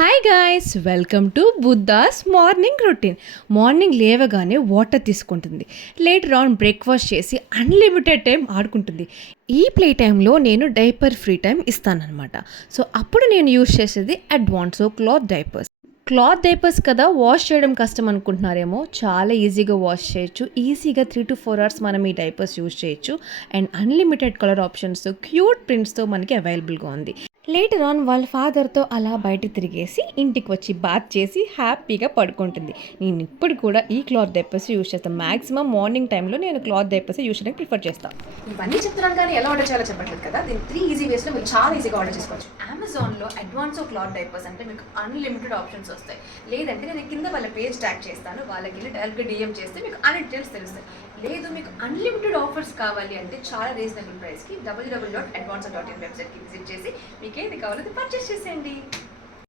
Hi guys, welcome to Buddha's morning routine. Morning లేవగానే water తీసుకుంటుంది, later on breakfast చేసి unlimited time ఆడుకుంటుంది. ఈ ప్లే టైంలో నేను డైపర్ ఫ్రీ టైం ఇస్తానన్నమాట. సో అప్పుడు నేను యూజ్ చేసేది అడ్వాన్సో క్లాత్ డైపర్స్ కదా, వాష్ చేయడం కష్టం అనుకుంటున్నారేమో. చాలా ఈజీగా వాష్ చేయొచ్చు. ఈజీగా 3 to 4 hours మనం ఈ డైపర్స్ యూజ్ చేయొచ్చు. And unlimited colour options, cute ప్రింట్స్తో మనకి అవైలబుల్గా ఉంది. లేటర్ ఆన్ వాళ్ళ ఫాదర్తో అలా బయటకు తిరిగేసి ఇంటికి వచ్చి బాత్ చేసి హ్యాపీగా పడుకుంటుంది. నేను ఇప్పుడు కూడా ఈ క్లాత్ డైపర్స్ యూజ్ చేస్తాను. మ్యాక్సిమం మార్నింగ్ టైంలో నేను క్లాత్ డైపర్స్ యూజ్ చేయడానికి ప్రిఫర్ చేస్తాను. ఇవన్నీ చెప్తున్నాను కానీ ఎలా ఆర్డర్ చేయాలో చెప్పట్లేదు కదా. దీని 3 ఈజీ వేస్లో మీరు చాలా ఈజీగా ఆర్డర్ చేసుకోవచ్చు. అమెజాన్లో అడ్వాన్స్ క్లాత్ డైపర్స్ అంటే మీకు అన్లిమిటెడ్ ఆప్షన్స్ వస్తాయి. లేదంటే నేను కింద వాళ్ళ పేజ్ ట్యాగ్ చేస్తాను, వాళ్ళకి వెళ్ళి డైరెక్ట్గా డిఎం చేస్తే మీకు అన్ని డీటెయిల్స్ తెలుస్తాయి. లేదు మీకు అన్లిమిటెడ్ ఆఫర్స్ కావాలి అంటే చాలా రీజనబుల్ ప్రైస్కి www.advanso.in వెబ్సైట్కి విజిట్ చేసి మీకు ఏది కావాలో అది పర్చేస్ చేసేయండి.